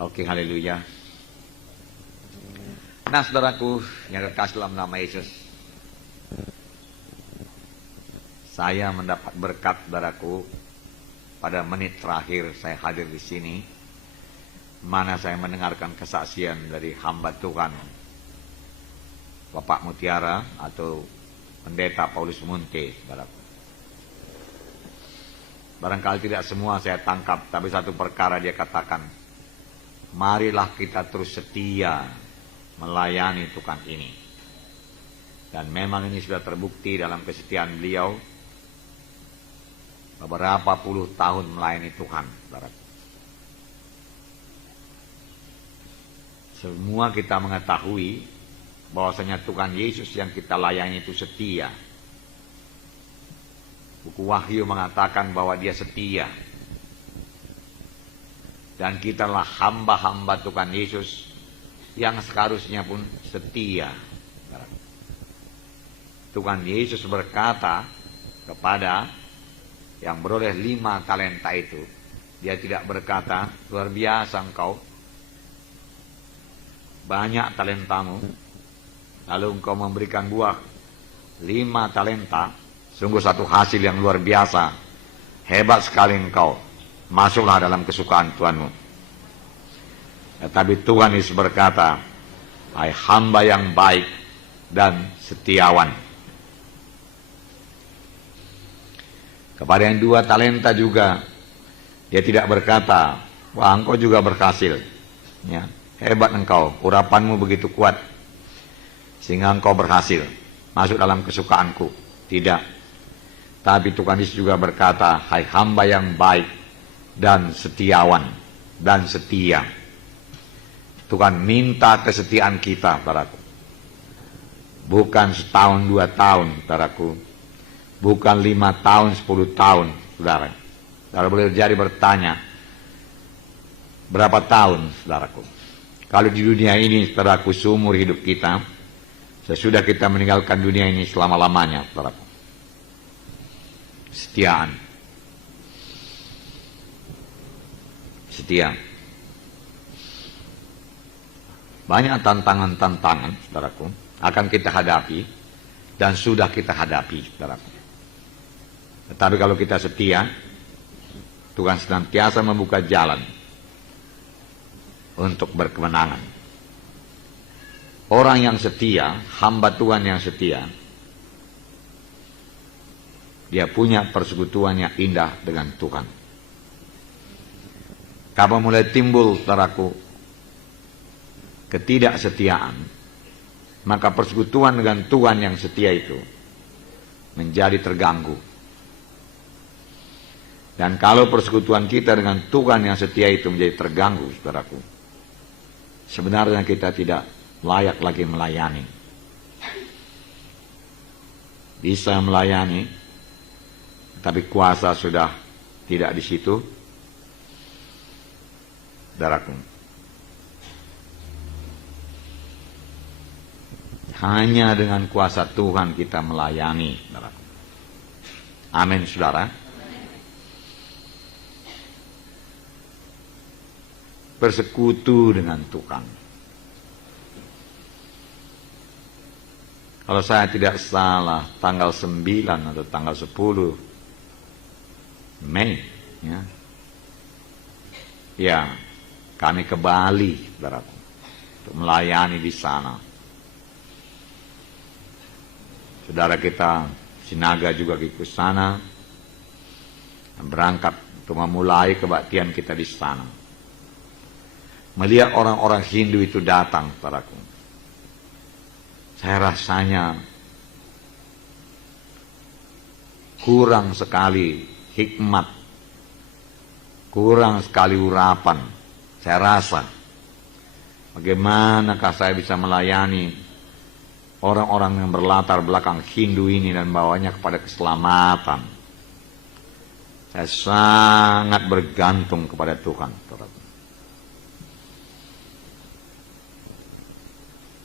Oke, haleluya. Nah, saudaraku yang terkasih dalam nama Yesus, saya mendapat berkat, saudaraku, pada menit terakhir saya hadir di sini, mana saya mendengarkan kesaksian dari hamba Tuhan Bapak Mutiara atau Pendeta Paulus Munte, saudaraku. Barangkali tidak semua saya tangkap, tapi satu perkara dia katakan, marilah kita terus setia melayani Tuhan ini. Dan memang ini sudah terbukti dalam kesetiaan beliau, beberapa puluh tahun melayani Tuhan, saudaraku. Semua kita mengetahui bahwasanya Tuhan Yesus yang kita layani itu setia. Buku Wahyu mengatakan bahwa dia setia. Dan kitalah hamba-hamba Tuhan Yesus yang seharusnya pun setia. Tuhan Yesus berkata kepada yang beroleh 5 talenta itu, dia tidak berkata, luar biasa engkau, banyak talentamu, lalu engkau memberikan buah 5 talenta, sungguh satu hasil yang luar biasa, hebat sekali engkau, masuklah dalam kesukaan Tuhanmu. Tetapi Tuhan Yesus berkata, hai hamba yang baik dan setiawan. Kepada yang 2 talenta juga, dia tidak berkata, wah engkau juga berhasil, ya, hebat engkau, urapanmu begitu kuat, sehingga engkau berhasil, masuk dalam kesukaanku. Tidak. Tapi Tuhan Yesus juga berkata, hai hamba yang baik dan setiawan dan setia. Tuhan minta kesetiaan kita, saudaraku. Bukan setahun 2 tahun, saudaraku. Bukan 5 tahun, 10 tahun, saudara. Saudara boleh jadi bertanya, berapa tahun, saudaraku? Kalau di dunia ini, saudaraku, seumur hidup kita, sesudah kita meninggalkan dunia ini selama-lamanya, saudaraku. Setiaan. Setia. Banyak tantangan-tantangan, saudaraku, akan kita hadapi, dan sudah kita hadapi, saudaraku. Tetapi kalau kita setia, Tuhan senantiasa membuka jalan untuk berkemenangan. Orang yang setia, hamba Tuhan yang setia, dia punya persekutuan yang indah dengan Tuhan. Kapan mulai timbul, saudaraku, ketidaksetiaan, maka persekutuan dengan Tuhan yang setia itu menjadi terganggu. Dan kalau persekutuan kita dengan Tuhan yang setia itu menjadi terganggu, saudaraku, sebenarnya kita tidak layak lagi melayani. Bisa melayani, tapi kuasa sudah tidak di situ, saudaraku. Hanya dengan kuasa Tuhan kita melayani, saudaraku. Amin, saudara. Bersekutu dengan Tuhan. Kalau saya tidak salah, tanggal 9 atau tanggal 10 Mei, ya, kami ke Bali, saudaraku, untuk melayani di sana. Saudara kita Sinaga juga ikut sana, berangkat untuk memulai kebaktian kita di sana. Melihat orang-orang Hindu itu datang, saudaraku, saya rasanya kurang sekali hikmat, kurang sekali urapan. Saya rasa, bagaimanakah saya bisa melayani orang-orang yang berlatar belakang Hindu ini dan bawanya kepada keselamatan. Saya sangat bergantung kepada Tuhan, saudara.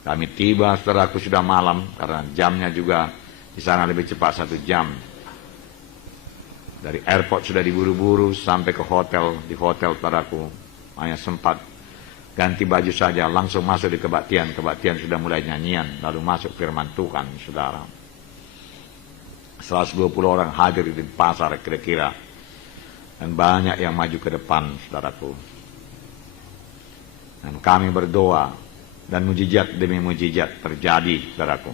Kami tiba, saudaraku, sudah malam, karena jamnya juga di sana lebih cepat 1 jam. Dari airport sudah diburu-buru sampai ke hotel. Di hotel, saudaraku, hanya sempat ganti baju saja, langsung masuk di kebaktian. Kebaktian sudah mulai nyanyian, lalu masuk firman Tuhan, saudara. 120 orang hadir di pasar kira-kira, dan banyak yang maju ke depan, saudaraku. Dan kami berdoa, dan mujizat demi mujizat terjadi, saudaraku.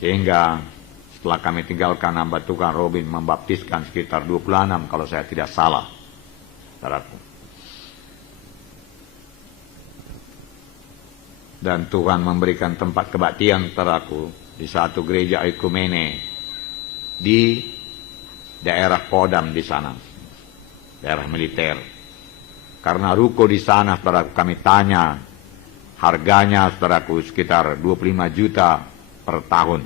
Sehingga setelah kami tinggalkan, hamba Tuhan Robin membaptiskan sekitar 26 kalau saya tidak salah, saudaraku. Dan Tuhan memberikan tempat kebaktian, saudaraku, di satu gereja ekumene di daerah Kodam di sana, daerah militer. Karena ruko di sana, saudaraku, kami tanya harganya, saudaraku, sekitar 25 juta per tahun.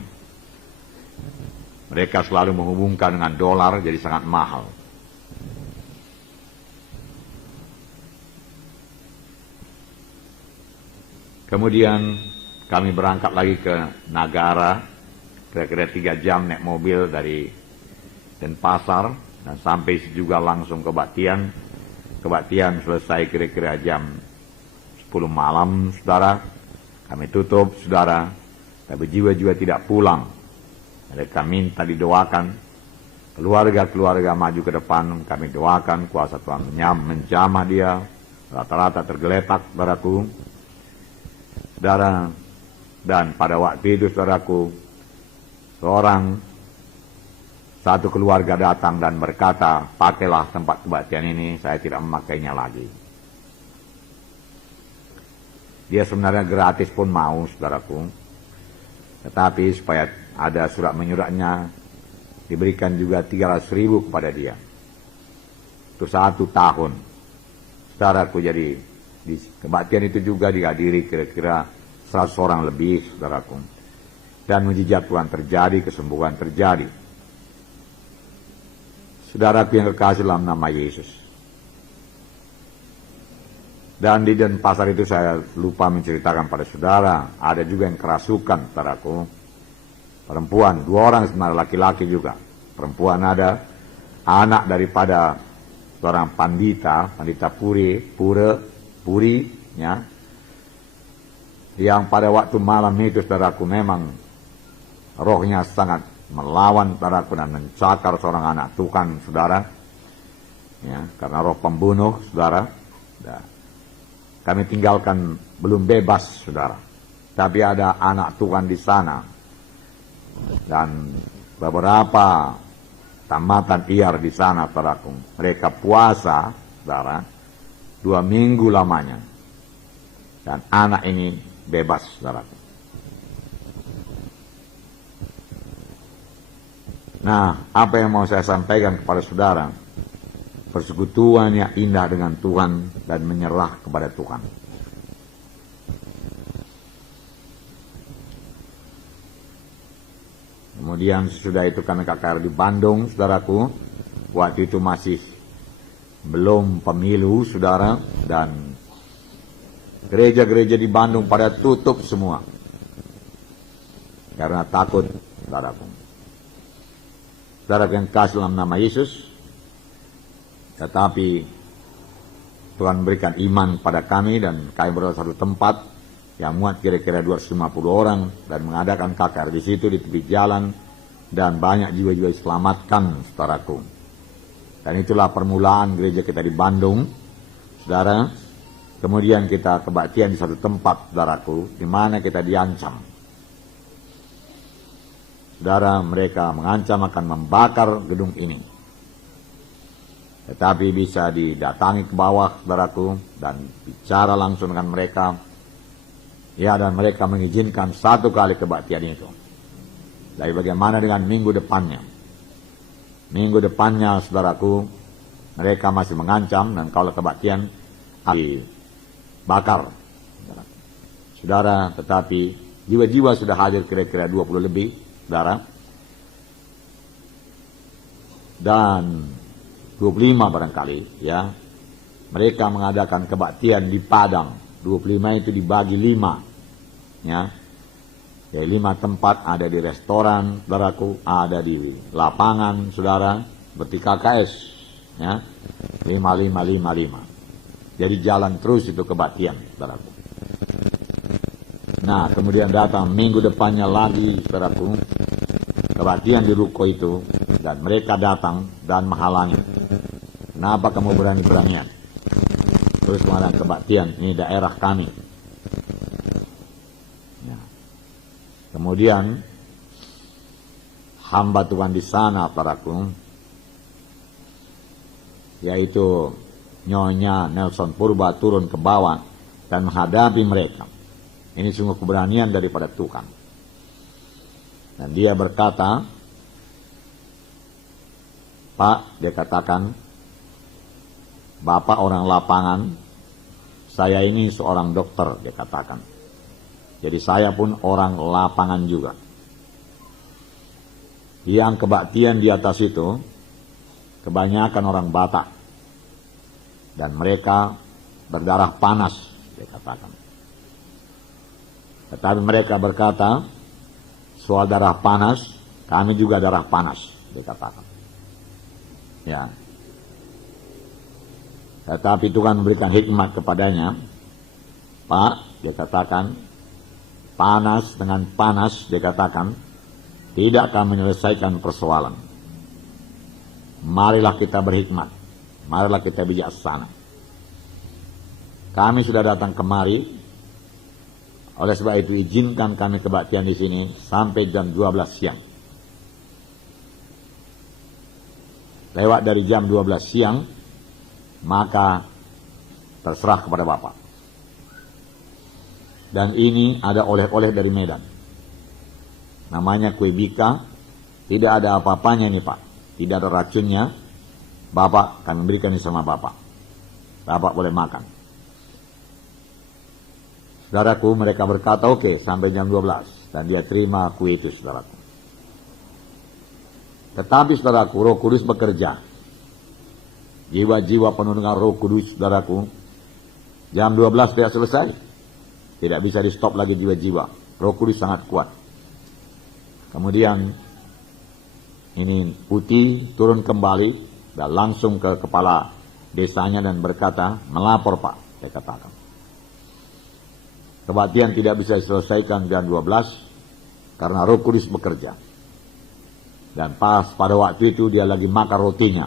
Mereka selalu menghubungkan dengan dolar, jadi sangat mahal. Kemudian kami berangkat lagi ke Nagara, kira-kira 3 jam naik mobil dari Denpasar, dan sampai juga langsung ke Batian. Kebaktian selesai kira-kira jam 10 malam, saudara. Kami tutup, saudara. Tapi jiwa-jiwa tidak pulang. Mereka minta didoakan. Keluarga-keluarga maju ke depan, kami doakan, kuasa Tuhan menjamah dia. Rata-rata tergeletak, saudaraku. Saudara, dan pada waktu itu, saudaraku, satu keluarga datang dan berkata, pakailah tempat kebaktian ini, saya tidak memakainya lagi. Dia sebenarnya gratis pun mau, saudaraku. Tetapi supaya ada surat menyuratnya, diberikan juga 300.000 kepada dia. Itu 1 tahun. Saudaraku, jadi di kebaktian itu juga dihadiri kira-kira 100 orang lebih, saudaraku. Dan mujizat Tuhan terjadi, kesembuhan terjadi. Saudaraku yang kekasih dalam nama Yesus. Dan di Denpasar itu saya lupa menceritakan pada saudara, ada juga yang kerasukan, saudaraku. Perempuan, 2 orang sebenarnya, laki-laki juga. Perempuan ada, anak daripada seorang pandita Puri, ya, yang pada waktu malam itu, saudaraku, memang rohnya sangat melawan, saudaraku, dan mencakar seorang anak Tuhan, saudara, ya, karena roh pembunuh, saudara. Nah, kami tinggalkan belum bebas, saudara, tapi ada anak Tuhan di sana, dan beberapa tamatan IAR di sana, saudaraku. Mereka puasa, saudara, 2 minggu lamanya, dan anak ini bebas, saudaraku. Nah, apa yang mau saya sampaikan kepada saudara? Persekutuan yang indah dengan Tuhan dan menyerah kepada Tuhan. Kemudian sesudah itu kami KKR di Bandung, saudaraku. Waktu itu masih belum pemilu, saudara, dan gereja-gereja di Bandung pada tutup semua karena takut, saudaraku. Saudara yang kasih dalam nama Yesus, tetapi Tuhan memberikan iman pada kami, dan kami berada satu tempat yang muat kira-kira 250 orang, dan mengadakan KKR di situ di tepi jalan, dan banyak jiwa-jiwa diselamatkan, saudaraku. Dan itulah permulaan gereja kita di Bandung, saudara. Kemudian kita kebaktian di satu tempat, saudaraku, di mana kita diancam. Saudara, mereka mengancam akan membakar gedung ini. Tetapi bisa didatangi ke bawah, saudaraku, dan bicara langsung dengan mereka. Ya, dan mereka mengizinkan 1 kali kebaktian itu. Tapi bagaimana dengan minggu depannya? Minggu depannya, saudaraku, mereka masih mengancam, dan kalau kebaktian dibakar. Saudara, tetapi jiwa-jiwa sudah hadir kira-kira 20 lebih, saudara, dan 25 barangkali, ya, mereka mengadakan kebaktian di Padang, 25 itu dibagi 5. Ya. Ya, 5 tempat, ada di restoran, saudaraku, ada di lapangan, saudara, seperti KKS. Ya. 5, 5, 5, 5. Jadi jalan terus itu kebaktian, saudaraku. Nah, kemudian datang minggu depannya lagi, saudaraku, kebaktian di ruko itu, dan mereka datang dan menghalangi. Kenapa kamu berani-beranian? Terus kemarin kebaktian, ini daerah kami. Ya. Kemudian hamba Tuhan di sana, saudaraku, yaitu Nyonya Nelson Purba turun ke bawah dan menghadapi mereka. Ini sungguh keberanian daripada Tuhan. Dan dia berkata, Pak, dia katakan, Bapak orang lapangan, saya ini seorang dokter, dia katakan. Jadi saya pun orang lapangan juga. Yang kebaktian di atas itu, kebanyakan orang Batak. Dan mereka berdarah panas, dia katakan. Tetapi mereka berkata, soal darah panas, kami juga darah panas, dia katakan. Ya. Tetapi Tuhan memberikan hikmat kepadanya. Pak, dia katakan, panas dengan panas, dia katakan, tidak akan menyelesaikan persoalan. Marilah kita berhikmat. Marilah kita bijaksana. Kami sudah datang kemari. Oleh sebab itu izinkan kami kebaktian di sini sampai jam 12 siang. Lewat dari jam 12 siang, maka terserah kepada Bapak. Dan ini ada oleh-oleh dari Medan. Namanya kue bika. Tidak ada apa-apanya ini, Pak. Tidak ada racunnya. Bapak akan memberikan ini sama Bapak. Bapak boleh makan. Saudaraku, mereka berkata oke, sampai jam 12. Dan dia terima kue itu, saudaraku. Tetapi saudaraku, Roh Kudus bekerja. Jiwa-jiwa penuh dengan Roh Kudus, saudaraku. Jam 12 tidak selesai. Tidak bisa di stop lagi jiwa-jiwa. Roh Kudus sangat kuat. Kemudian ini putih turun kembali dan langsung ke kepala desanya dan berkata, melapor Pak, saya katakan. Kebaktian tidak bisa diselesaikan jam 12 karena Roh Kudus bekerja. Dan pas pada waktu itu dia lagi makan rotinya.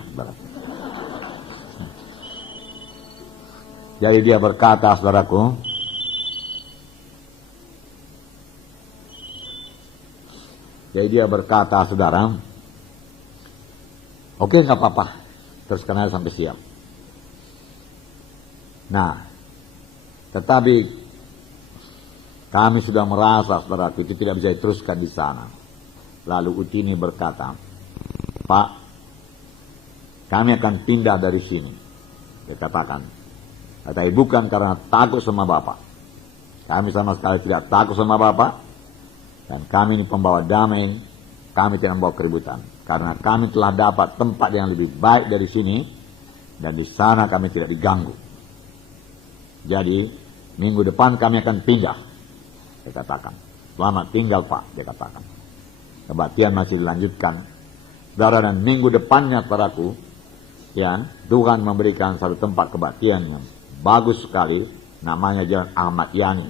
Jadi dia berkata, saudaraku, saudara, oke, nggak apa-apa, terus kenal sampai siap. Nah, tetapi kami sudah merasa, saudaraku, itu tidak bisa diteruskan di sana. Lalu Utini berkata, Pak, kami akan pindah dari sini. Dia katakan, tetapi bukan karena takut sama Bapak. Kami sama sekali tidak takut sama Bapak. Dan kami ini pembawa damai. Kami tidak membawa keributan. Karena kami telah dapat tempat yang lebih baik dari sini. Dan di sana kami tidak diganggu. Jadi, minggu depan kami akan pindah. Dia katakan. Selamat tinggal Pak, dia katakan. Kebaktian masih dilanjutkan. Saudara, dan minggu depannya, saudaraku, ya, Tuhan memberikan satu tempat kebaktian yang bagus sekali, namanya Jalan Ahmad Yani.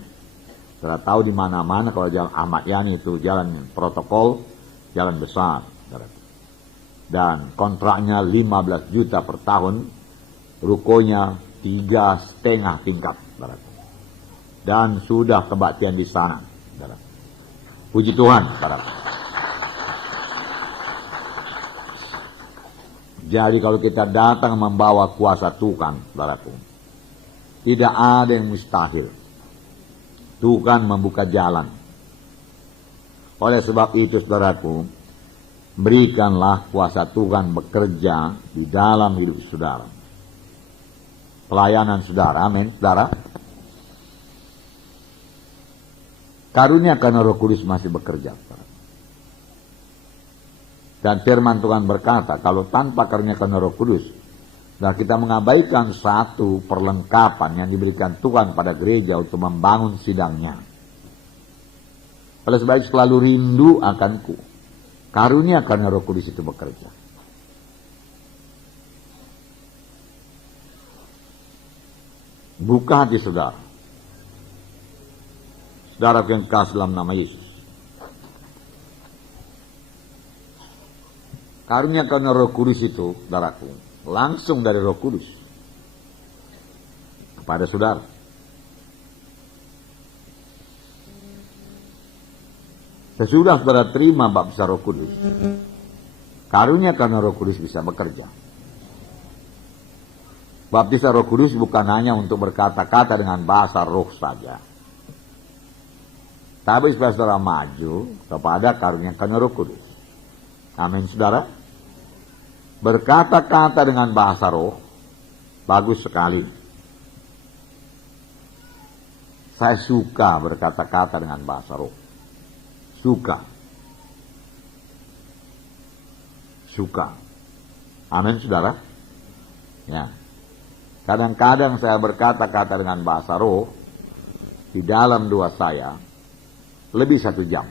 Saudara tahu di mana-mana kalau Jalan Ahmad Yani itu jalan protokol, jalan besar. Dan kontraknya 15 juta per tahun, rukonya 3,5 tingkat. Dan sudah kebaktian di sana. Puji Tuhan. Jadi kalau kita datang membawa kuasa Tuhan, saudaraku, tidak ada yang mustahil. Tuhan membuka jalan. Oleh sebab itu, saudaraku, berikanlah kuasa Tuhan bekerja di dalam hidup saudara. Pelayanan saudara, amin, saudara. Karunia karena Roh Kudus masih bekerja. Dan firman Tuhan berkata, kalau tanpa karunia karena Roh Kudus, Nah, kita mengabaikan satu perlengkapan yang diberikan Tuhan pada gereja untuk membangun sidangnya. Oleh sebab itu selalu rindu akanku. Karunia karena Roh Kudus itu bekerja. Buka hati saudara. Saudara yang kasih dalam nama Yesus. Karunia karena Roh Kudus itu, saudaraku, langsung dari Roh Kudus kepada saudara. Sesudah saudara terima baptisan Roh Kudus, karunia karena Roh Kudus bisa bekerja. Baptisan Roh Kudus bukan hanya untuk berkata-kata dengan bahasa roh saja, tapi supaya saudara maju kepada karunia karena Roh Kudus. Amin, saudara. Berkata-kata dengan bahasa roh bagus sekali. Saya suka berkata-kata dengan bahasa roh. Suka. Amin, saudara. Ya. Kadang-kadang saya berkata-kata dengan bahasa roh di dalam doa saya lebih 1 jam.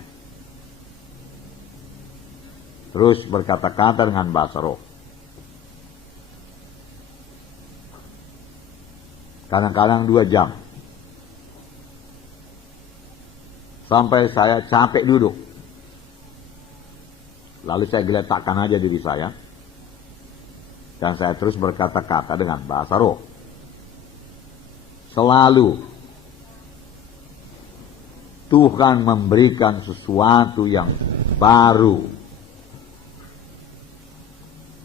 Terus berkata-kata dengan bahasa roh. Kadang-kadang 2 jam. Sampai saya capek duduk. Lalu saya geletakkan aja diri saya. Dan saya terus berkata-kata dengan bahasa roh. Selalu Tuhan memberikan sesuatu yang baru.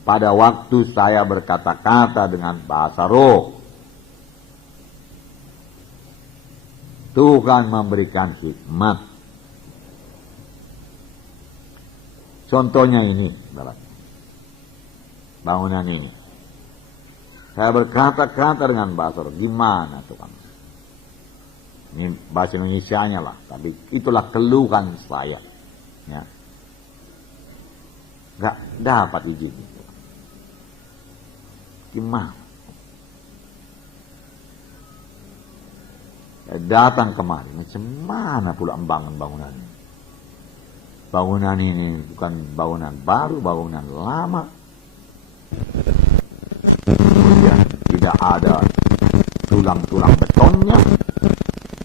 Pada waktu saya berkata-kata dengan bahasa roh. Tuhan memberikan hikmat. Contohnya ini, bangunan ini. Saya berkata-kata dengan bahasa roh. Gimana Tuhan? Ini bahasa Indonesianya lah, tapi itulah keluhan saya. Ya. Gak dapat izin. Gimana? Datang kemari, macam mana pula membangun bangunan ini? Bangunan ini bukan bangunan baru, bangunan lama. Kemudian tidak ada tulang-tulang betonnya,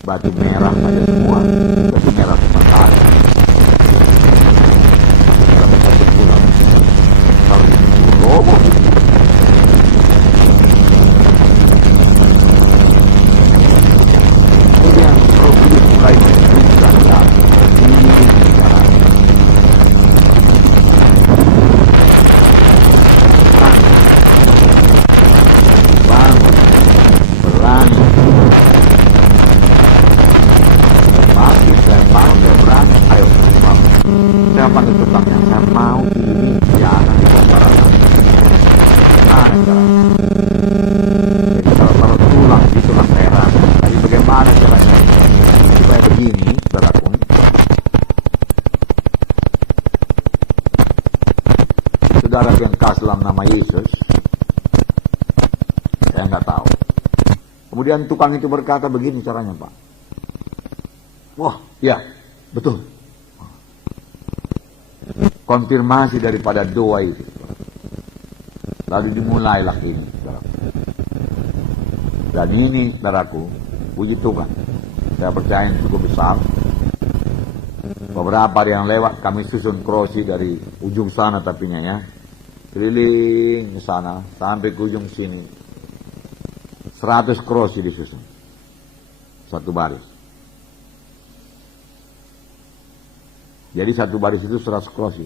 batu merah saja semua, batu merah sementara. Satu tulang, kalau itu roboh. Dalam nama Yesus, saya nggak tahu. Kemudian tukang itu berkata begini caranya, Pak. Wah, ya, betul. Konfirmasi daripada doa itu. Lalu dimulailah ini, saudaraku. Dan ini, saudaraku, puji Tuhan. Saya percaya ini cukup besar. Beberapa hari yang lewat kami susun krosi dari ujung sana tapinya ya. Keliling ke sana sampai ke ujung sini. 100 krosi disusun. Satu baris. Jadi satu baris itu 100 krosi.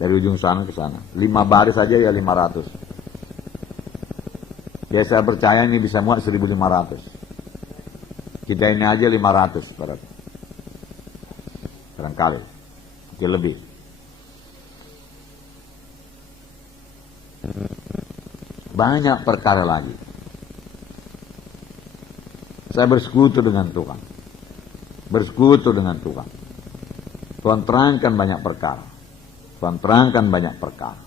Dari ujung sana ke sana. 5 baris saja ya 500. Ya saya percaya ini bisa muat 1.500. Kita ini aja 500 berarti. Barangkali. Mungkin lebih. Banyak perkara lagi. Saya bersekutu dengan Tuhan. Bersekutu dengan Tuhan. Tuhan terangkan banyak perkara. Tuhan terangkan banyak perkara.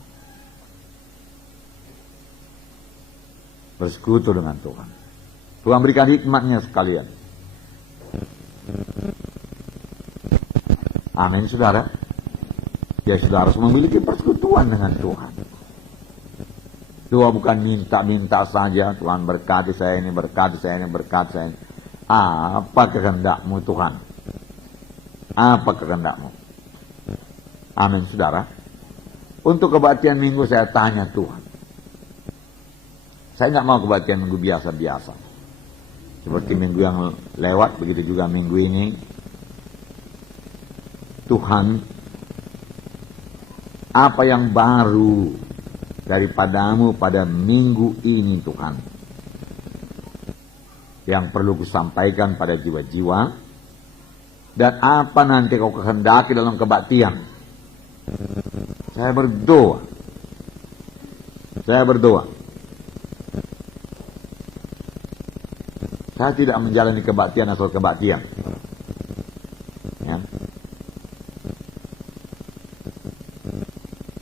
bersekutu dengan Tuhan. Tuhan berikan hikmatnya sekalian. Amin, saudara. Ya, saudara harus memiliki persekutuan dengan Tuhan. Doa bukan minta-minta saja, Tuhan berkati saya ini, berkati saya ini, berkati saya ini. Apa kehendakmu Tuhan? Apa kehendakmu? Amin, saudara. Untuk kebaktian minggu saya tanya Tuhan. Saya nggak mau kebaktian minggu biasa-biasa. Seperti minggu yang lewat, begitu juga minggu ini. Tuhan, apa yang baru daripadamu pada minggu ini Tuhan, yang perlu kusampaikan pada jiwa-jiwa, dan apa nanti kau kehendaki dalam kebaktian. Saya berdoa. Saya tidak menjalani kebaktian asal kebaktian. Ya.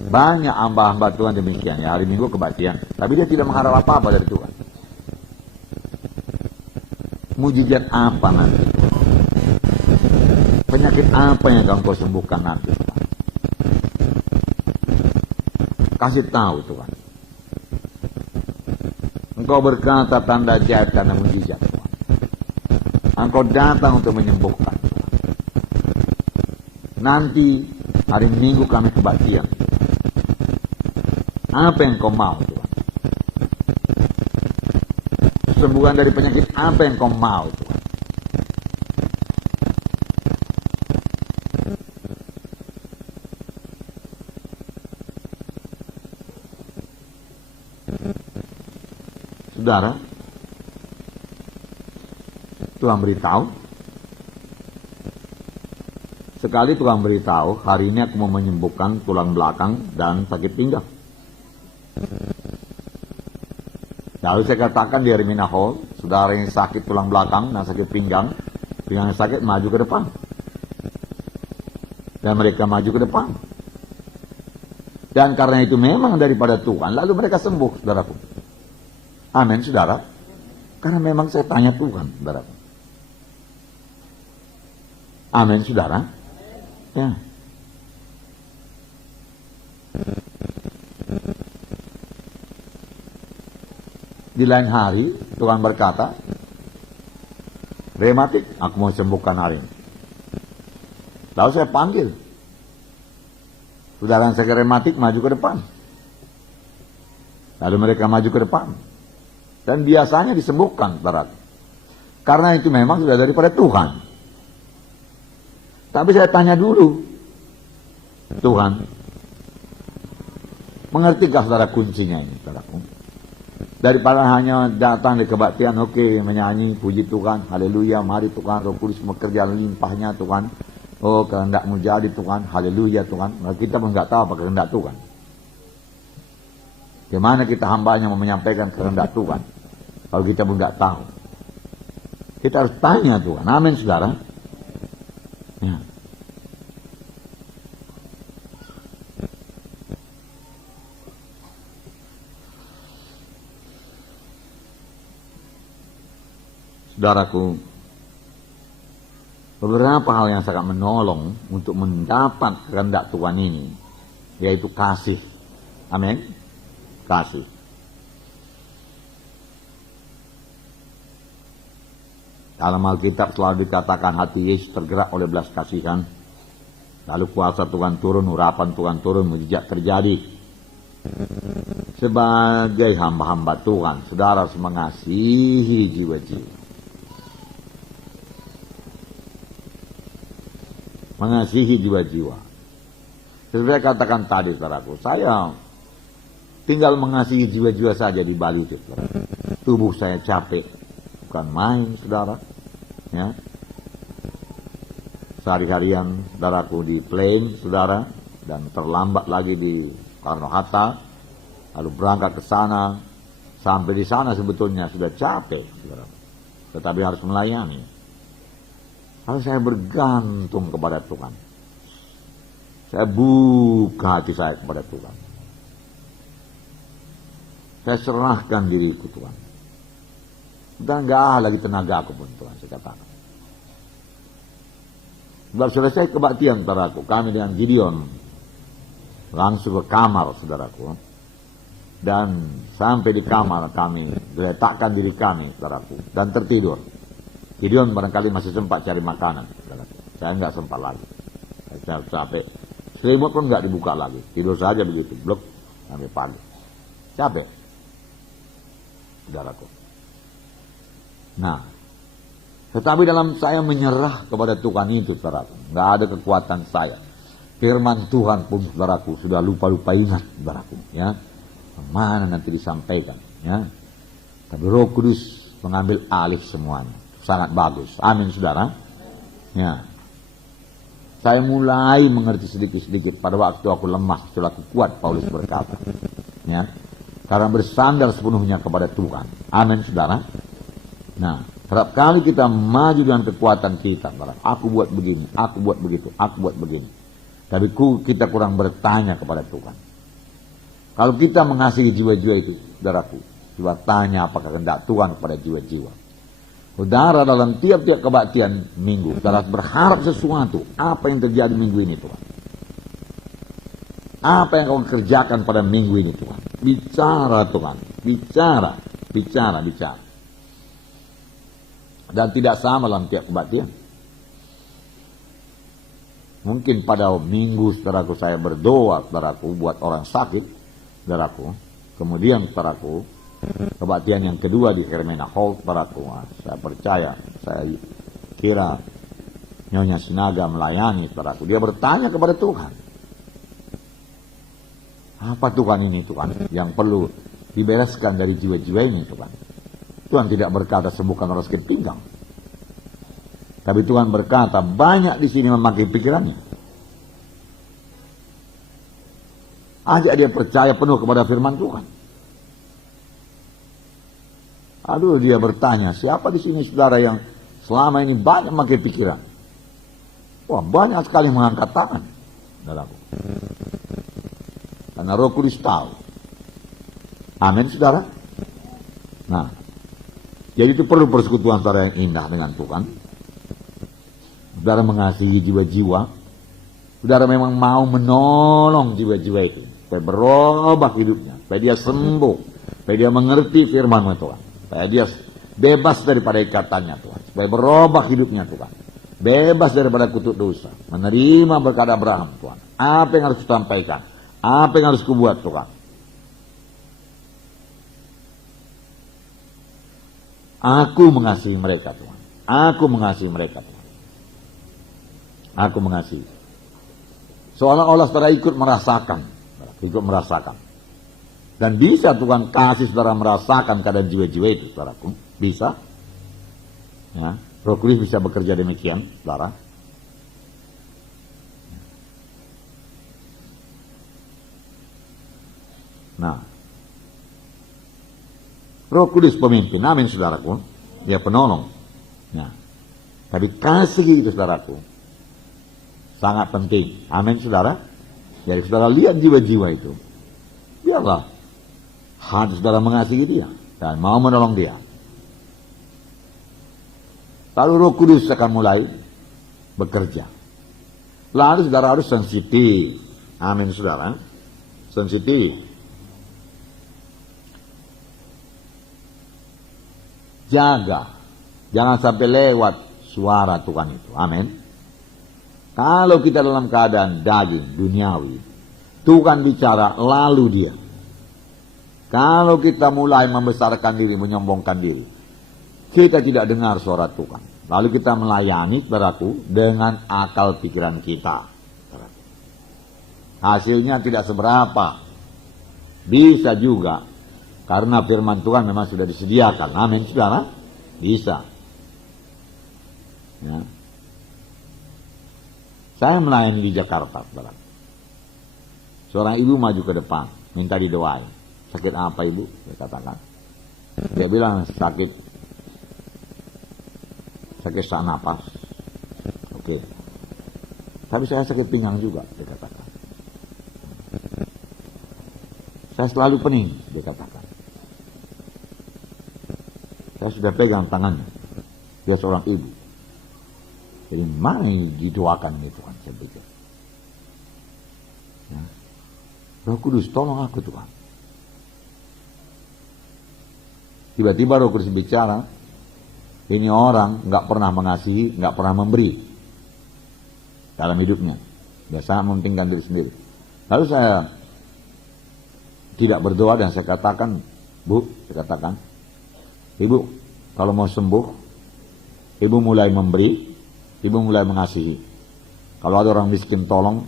Banyak hamba-hamba Tuhan demikian, ya, hari Minggu kebaktian, tapi dia tidak mengharap apa-apa dari Tuhan. Mujizat apa nanti? Penyakit apa yang akan kau sembuhkan nanti? Kasih tahu Tuhan. Engkau berkata tanda ajaib, tanda mujizat Tuhan. Engkau datang untuk menyembuhkan Tuhan. Nanti hari Minggu kami kebaktian. Apa yang kau mau Tuhan? Sembuhan dari penyakit apa yang kau mau Tuhan? Saudara, Tuhan beritahu. Sekali Tuhan beritahu, hari ini aku mau menyembuhkan tulang belakang dan sakit pinggang. Lalu saya katakan di Hermina Hall, saudara yang sakit tulang belakang dan sakit pinggang yang sakit maju ke depan. Dan mereka maju ke depan. Dan karena itu memang daripada Tuhan, lalu mereka sembuh, saudaraku. Amin, saudara. Karena memang saya tanya Tuhan, saudaraku. Amin, saudara. Ya. Di lain hari, Tuhan berkata, rematik, aku mau sembuhkan hari ini. Lalu saya panggil. Saudara yang sakit rematik maju ke depan. Lalu mereka maju ke depan. Dan biasanya disembuhkan, saudara. Karena itu memang sudah daripada Tuhan. Tapi saya tanya dulu, Tuhan, mengertikah saudara kuncinya ini, saudaraku? Daripada hanya datang di kebaktian, oke, menyanyi, puji Tuhan, haleluya, mari Tuhan, Roh Kudus bekerja limpahnya Tuhan, oh kehendakmu jadi Tuhan, haleluya Tuhan. Nah, kita pun nggak tahu apa kehendak Tuhan. Gimana kita hambanya mau menyampaikan kehendak Tuhan, kalau kita pun nggak tahu. Kita harus tanya Tuhan, amin saudara. Ya. Saudaraku, beberapa hal yang sangat menolong untuk mendapat kehendak Tuhan ini, yaitu kasih. Amin. Kasih. Dalam Alkitab selalu dikatakan hati Yesus tergerak oleh belas kasihan. Lalu kuasa Tuhan turun, urapan Tuhan turun, mujizat terjadi. Sebagai hamba-hamba Tuhan, saudara harus mengasihi jiwa-jiwa. Mengasihi jiwa-jiwa. Seperti saya katakan tadi, saudaraku, saya tinggal mengasihi jiwa-jiwa saja di Bali. Tubuh saya capek, bukan main, saudara. Ya. Sehari-harian, saudaraku, di plane, saudara, dan terlambat lagi di Soekarno-Hatta, lalu berangkat ke sana, sampai di sana sebetulnya sudah capek, saudara. Tetapi harus melayani. Lalu saya bergantung kepada Tuhan. Saya buka hati saya kepada Tuhan. Saya serahkan diriku Tuhan. Dan nggak ada lagi tenaga aku pun Tuhan, saya katakan. Baru selesai kebaktian saudaraku, kami dengan Gideon langsung ke kamar saudaraku. Dan sampai di kamar kami letakkan diri kami saudaraku dan tertidur. Gideon barangkali masih sempat cari makanan saudaraku. Saya nggak sempat lagi. Saya capek. Selimut pun nggak dibuka lagi. Tidur saja begitu, blok sampai pagi. Capek, saudaraku. Nah, tetapi dalam saya menyerah kepada Tuhan itu, saudaraku, nggak ada kekuatan saya. Firman Tuhan pun, saudaraku, sudah lupa-lupa ingat, saudaraku, ya. Mana nanti disampaikan, ya. Tapi Roh Kudus mengambil alih semuanya. Sangat bagus. Amin, saudara. Ya. Saya mulai mengerti sedikit-sedikit pada waktu aku lemah, setelah aku kuat, Paulus berkata. Ya. Karena bersandar sepenuhnya kepada Tuhan. Amin, saudara. Nah, setiap kali kita maju dengan kekuatan kita, aku buat begini, aku buat begitu, aku buat begini. Tapi kita kurang bertanya kepada Tuhan. Kalau kita mengasihi jiwa-jiwa itu, saudaraku, coba tanya apakah kehendak Tuhan kepada jiwa-jiwa. Saudara dalam tiap-tiap kebaktian minggu, saudara berharap sesuatu. Apa yang terjadi minggu ini Tuhan? Apa yang kau kerjakan pada minggu ini Tuhan? Bicara Tuhan, bicara. Dan tidak sama dalam tiap kebaktian. Mungkin pada minggu saudaraku saya berdoa saudaraku buat orang sakit, saudaraku. Kemudian saudaraku, kebaktian yang kedua di Hermina Hall, saudaraku, saya percaya, saya kira Nyonya Sinaga melayani, saudaraku. Dia bertanya kepada Tuhan. Apa Tuhan ini Tuhan yang perlu dibereskan dari jiwa-jiwa ini Tuhan? Tuhan tidak berkata sembuhkan orang sakit pinggang. Tapi Tuhan berkata banyak di sini memakai pikirannya. Ajak dia percaya penuh kepada firman Tuhan. Aduh, dia bertanya, siapa di sini saudara yang selama ini banyak memakai pikiran? Wah, banyak sekali mengangkat tangan. Saudaraku. Karena Roh Kudus tahu. Amin, saudara. Nah, jadi itu perlu persekutuan saudara yang indah dengan Tuhan. Saudara mengasihi jiwa-jiwa. Saudara memang mau menolong jiwa-jiwa itu. Supaya berubah hidupnya. Supaya dia sembuh. Supaya dia mengerti firman Tuhan. Supaya dia bebas daripada ikatannya Tuhan. Supaya berubah hidupnya Tuhan. Bebas daripada kutuk dosa. Menerima berkat Abraham Tuhan. Apa yang harus disampaikan? Apa yang harus kubuat Tuhan? Aku mengasihi mereka Tuhan. Aku mengasihi mereka Tuhan. Aku mengasihi. Seolah-olah saudara ikut merasakan. Ikut merasakan. Dan bisa Tuhan kasih saudara merasakan keadaan jiwa-jiwa itu, saudaraku. Bisa. Ya, Roh Kudus bisa bekerja demikian, saudara. Nah, Roh Kudus pemimpin, amin saudaraku. Dia penolong. Ya. Tapi kasih itu saudaraku sangat penting. Amin saudara. Jadi saudara lihat jiwa-jiwa itu. Biarlah hati saudara mengasihi dia dan mau menolong dia. Lalu Roh Kudus akan mulai bekerja. Lalu saudara harus sensitif. Amin saudara. Sensitif. Jaga. Jangan sampai lewat suara Tuhan itu. Amin. Kalau kita dalam keadaan daging, duniawi, Tuhan bicara lalu dia. Kalau kita mulai membesarkan diri, menyombongkan diri, kita tidak dengar suara Tuhan. Lalu kita melayani saudaraku dengan akal pikiran kita. Hasilnya tidak seberapa. Bisa juga. Karena firman Tuhan memang sudah disediakan. Amin saudara. Bisa. Ya. Saya melayani di Jakarta, saudara. Seorang ibu maju ke depan, minta didoain. Sakit apa ibu? Dia katakan. Dia bilang sakit sak napas. Oke. Tapi saya sakit pinggang juga, dia katakan. Saya selalu pening, dia katakan. Saya Saya sudah pegang tangannya. Dia seorang ibu. Jadi mana yang didoakan itu kan, saya pikir. Ya. Roh Kudus, tolong aku Tuhan. Tiba-tiba Roh Kudus bicara, ini orang nggak pernah mengasihi, nggak pernah memberi dalam hidupnya. Biasa mementingkan diri sendiri. Lalu saya tidak berdoa dan saya katakan, Bu, saya katakan, Ibu, kalau mau sembuh, Ibu mulai memberi, Ibu mulai mengasihi. Kalau ada orang miskin tolong,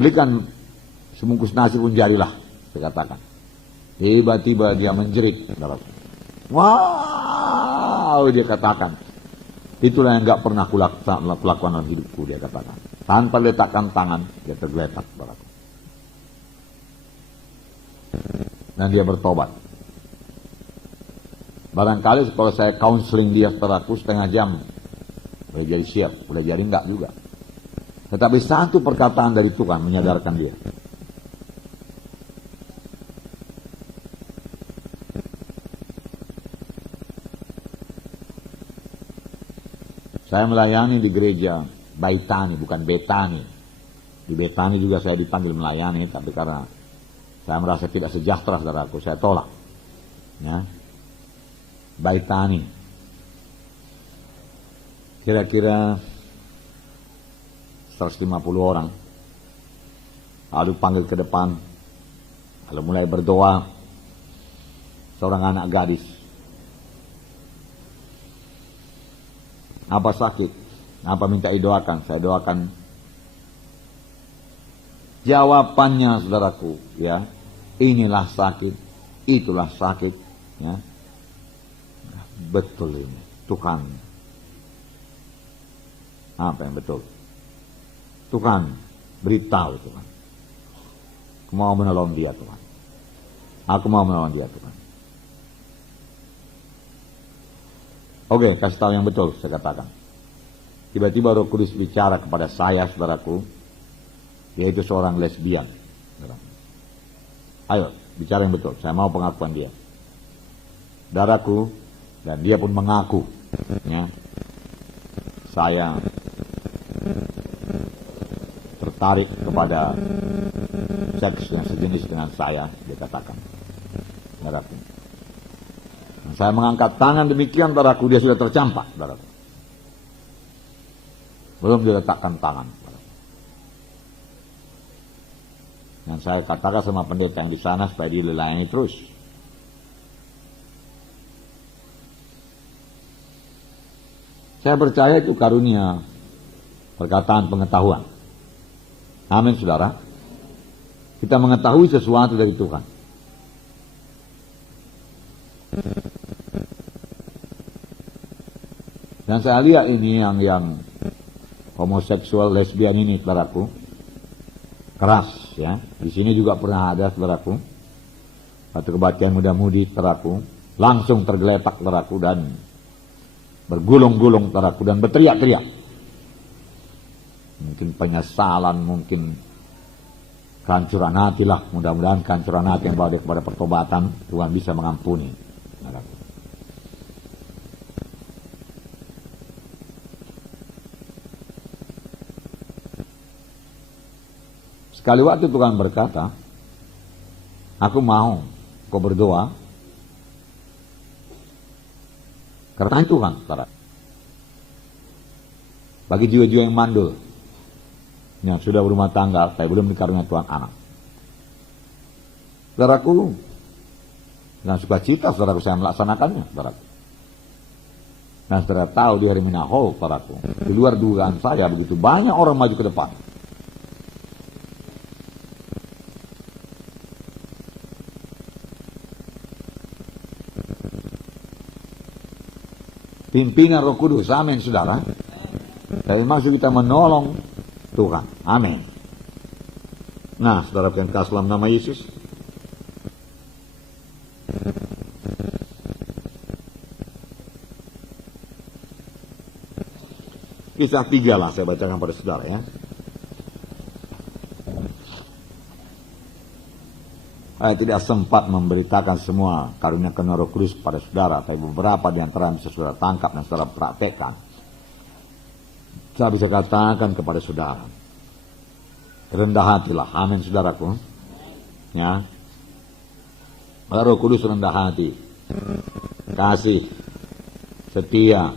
belikan sebungkus nasi pun jadilah, saya katakan. Tiba-tiba dia menjerit. Wow, dia katakan. Itulah yang gak pernah kulakukan dalam hidupku, dia katakan. Tanpa letakkan tangan, dia tergeletak. Dan dia bertobat. Barangkali kalau saya counseling dia saudaraku setengah jam, boleh jadi siap, boleh jadi enggak juga. Tetapi satu perkataan dari Tuhan menyadarkan dia. Saya melayani di gereja Baitani, bukan Betani. Di Betani juga saya dipanggil melayani, tapi karena saya merasa tidak sejahtera saudaraku, saya tolak. Ya. Baitani. Kira-kira 150 orang. Lalu panggil ke depan. Lalu mulai berdoa. Seorang anak gadis. Apa sakit? Apa minta didoakan? Saya doakan. Jawabannya saudaraku, ya. Inilah sakit, itulah sakit, ya. Betul ini, Tuhan. Apa yang betul? Tuhan beritahu Tuhan. Aku mau menolong dia Tuhan. Aku mau menolong dia Tuhan. Oke, kasih tahu yang betul, saya katakan. Tiba-tiba Roh Kudus bicara kepada saya, saudaraku, yaitu seorang lesbian. Ayo, bicara yang betul, saya mau pengakuan dia. Saudaraku, dan dia pun mengaku, ya, saya tertarik kepada seks yang sejenis dengan saya, dia katakan. Saudaraku. Saya mengangkat tangan demikian, saudaraku, dia sudah tercampak, saudaraku. Belum diletakkan tangan. Saudaraku. Dan saya katakan sama pendeta yang di sana supaya dia dilayani terus. Saya percaya itu karunia perkataan pengetahuan. Amin, saudara. Kita mengetahui sesuatu dari Tuhan. Dan saya lihat ini yang homoseksual lesbian ini, saudaraku, keras, ya. Di sini juga pernah ada, saudaraku, satu kebaktian muda-mudi, saudaraku, langsung tergeletak, saudaraku, dan bergulung-gulung, saudaraku, dan berteriak-teriak. Mungkin penyesalan, mungkin kehancuran hati lah. Mudah-mudahan kehancuran hati yang bawa dia kepada pertobatan, Tuhan bisa mengampuni, saudaraku. Sekali waktu Tuhan berkata, aku mau kau berdoa karena Tuhan, saudara. Bagi jiwa-jiwa yang mandul, yang sudah berumah tangga, tapi belum dikaruniai Tuhan anak. Saudaraku, dengan sukacita, saudaraku, saya melaksanakannya, saudaraku. Dan saudara tahu di hari Minahol, saudaraku, di luar dugaan saya, begitu banyak orang maju ke depan. Pimpinan Roh Kudus, amin, saudara. Dan maksud kita menolong Tuhan, amin. Nah, saudara yang kasih dalam nama Yesus. Kisah 3 lah saya bacakan pada saudara, ya. Saya tidak sempat memberitakan semua karunia Roh Kudus pada saudara, tapi beberapa di antara bisa saudara tangkap dan saudara praktekkan. Saya bisa katakan kepada saudara, rendah hatilah, amin saudaraku. Ya, Roh Kudus rendah hati, kasih, setia.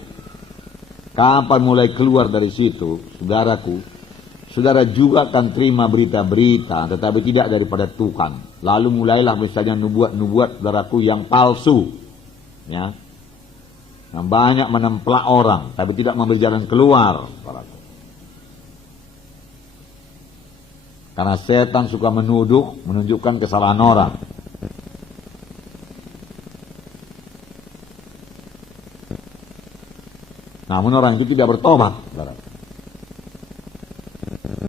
Kapan mulai keluar dari situ, saudaraku, saudara juga akan terima berita-berita, tetapi tidak daripada Tuhan. Lalu mulailah misalnya nubuat-nubuat saudaraku yang palsu, ya, yang banyak menemplak orang, tapi tidak memberi jalan keluar, saudaraku. Karena setan suka menuduh, menunjukkan kesalahan orang. Namun orang itu tidak bertobat, saudaraku.